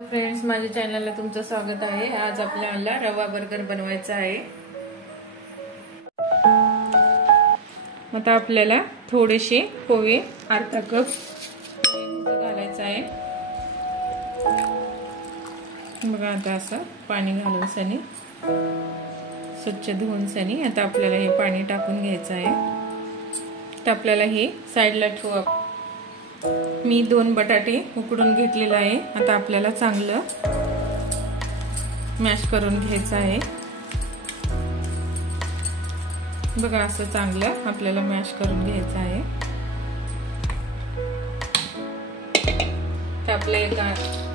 Friends, माझ्या चॅनलला तुमचं स्वागत आहे। आज आपल्याला रवा बर्गर बनवायचा आहे। आता आपल्याला थोडेसे पोहे अर्धा कप घालायचं आहे। बघा, आता असं पाणी घालून सनी स्वच्छ धुवून सनी आता आपल्याला हे पाणी टाकून घ्यायचं आहे। तर आपल्याला हे साइडला ठेवू। मी 2 बटाटे उकडून घेतलेले आहे। आता आपल्याला चांगलं मॅश करून घ्यायचं आहे। बघा, असं चांगलं आपल्याला मॅश करून घ्यायचं आहे। तर आपल्या एका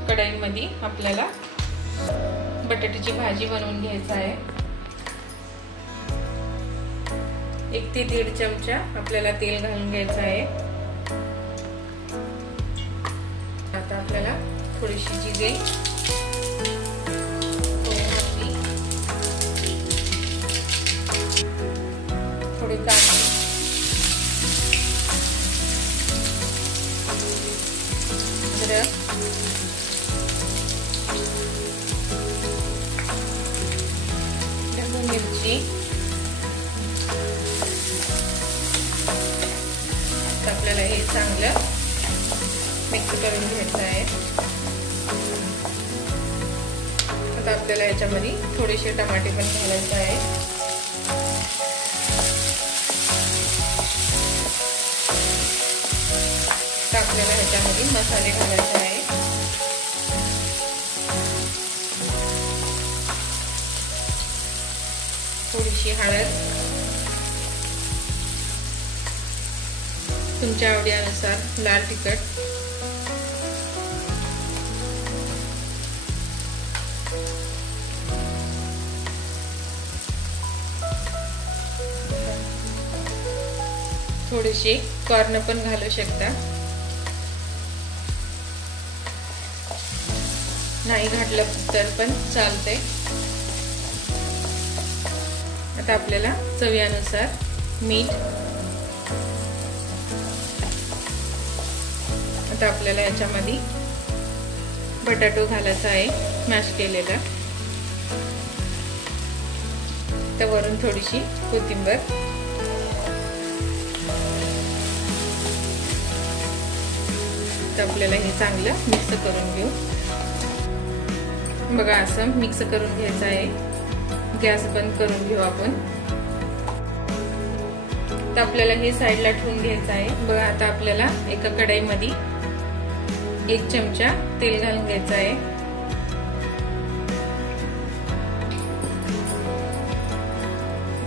कढईमध्ये आपल्याला बटाट्याची भाजी बनवून घ्यायचं आहे। 1 ते 1.5 चमचा आपल्याला तेल घालून घ्यायचं आहे। आता आपल्याला थोडीशी जिरे, थोडी कांदे, अद्रक, ढबू मिरची, आपल्याला हे चांगलं मिक्स करून घ्यायचं आहे। आता आपल्याला याच्यामध्ये थोडेसे टमाटे पण घालायचे आहे। तर आपल्याला ह्याच्यामध्ये मसाले घालायचे आहे। थोडीशी हळद, तुमच्या आवडीनुसार लाल तिखट, थोडेसे कॉर्न पण घालू शकता, नाही घातलं तर पण चालते। आता आपल्याला चवीनुसार मीठ, आता आपल्याला याच्यामध्ये बटाटो घालायचा आहे मॅश केलेला। तर वरून थोडीशी कोथिंबीर, आपल्याला हे चांगलं मिक्स करून घेऊ। बघा, असं मिक्स करून घ्यायचं आहे। गॅस बंद करून घेऊ आपण। तर आपल्याला हे साइडला ठेवून घ्यायचं आहे। बघा, आता आपल्याला एका कढईमध्ये 1 चमचा तेल घालून घ्यायचं आहे।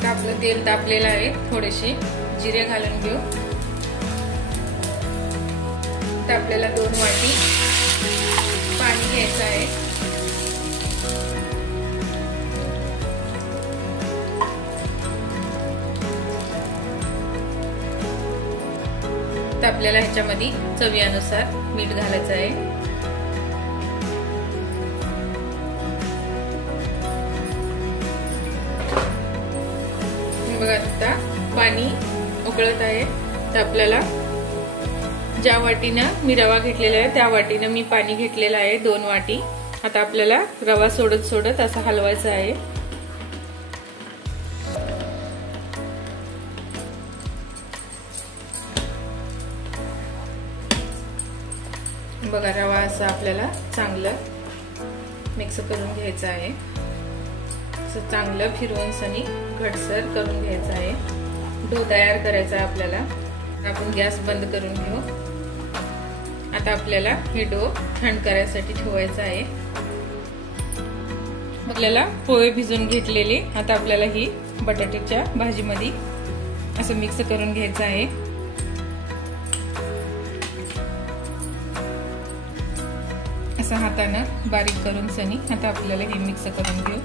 तर आपलं तेल तापलेलं आहे। थोडेसे जिरे घालून घेऊ। तर आपल्याला 2 वाटी पाणी घ्यायचं आहे। तर आपल्याला ह्याच्यामध्ये चवीनुसार मीठ घालायचं आहे। बघा, आता पाणी उकळत आहे। तर आपल्याला ज्या वाटीनं मी रवा घेतलेला आहे त्या वाटीनं मी पाणी घेतलेलं आहे 2 वाटी। आता आपल्याला रवा सोडत सोडत असं हलवायचं आहे। बघा, रवा असं आपल्याला चांगलं मिक्स करून घ्यायचं आहे। असं चांगलं फिरवून सनी घटसर करून घ्यायचं आहे। डो तयार करायचा आहे आपल्याला। आपण गॅस बंद करून घेऊ। आता आपल्याला हे डो थंड करायसाठी ठेवायचा आहे। आपल्याला पोहे भिजवून घेतलेले आता आपल्याला ही बटाट्याच्या भाजीमध्ये असं मिक्स करून घ्यायचं आहे। असं हातानं बारीक करून सनी आता आपल्याला हे मिक्स करून घेऊ।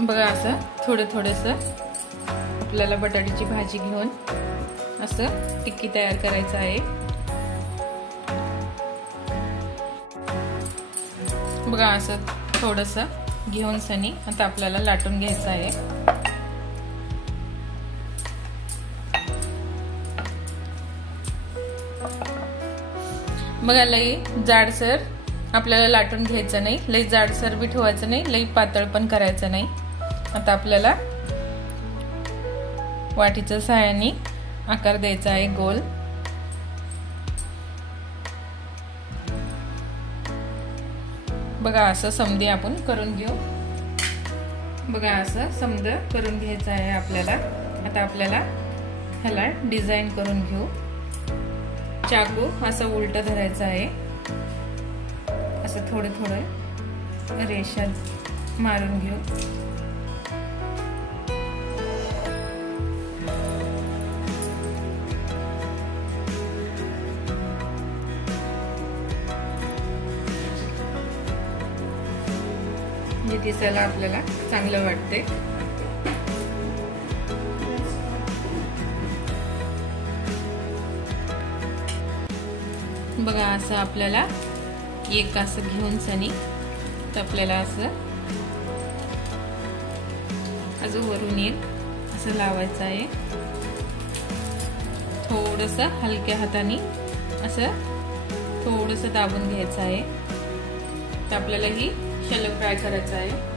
बघा, असं थोडं थोडंसं आपल्याला बटाट्याची भाजी घेऊन असं टिक्की तयार करायचं आहे। बघा, असं थोडंसं घेऊन सनी आता आपल्याला लाटून घ्यायचं आहे। बघा, लई जाडसर आपल्याला लाटून घ्यायचं नाही, लई जाडसर बी ठेवायचं नाही, लई पातळ पण करायचं नाही। आता आपल्याला वाटीच्या सहाय्याने आकार द्यायचा आहे गोल। बघा, असं समधी आपण करून घेऊ। बघा, असं समध करून घ्यायचं आहे आपल्याला। आता आपल्याला ह्याला डिझाईन करून घेऊ। चाकू असं उलट धरायचं आहे, असं थोडं थोडं रेषा मारून घेऊ। जे दिसायला आपल्याला चांगलं वाटते। बघा, असं आपल्याला एक असं घेऊन सनी तर आपल्याला असं वरून एक असं लावायचं आहे। थोडंसं हलक्या हाताने असं थोडंसं दाबून घ्यायचं आहे। तर आपल्याला ही शॅलो फ्राय करायचं आहे।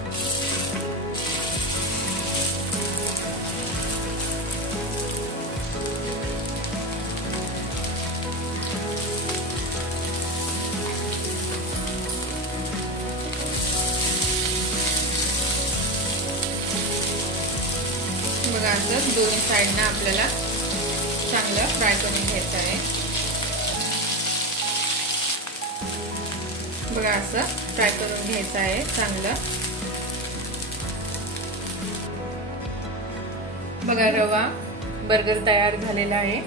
बघा, असं दोन्ही साइडना आपल्याला चांगलं फ्राय करून घ्यायचं आहे। बघा, असं फ्राय करून घ्यायचं आहे चांगलं। बघा, रवा बर्गर तयार झालेला आहे।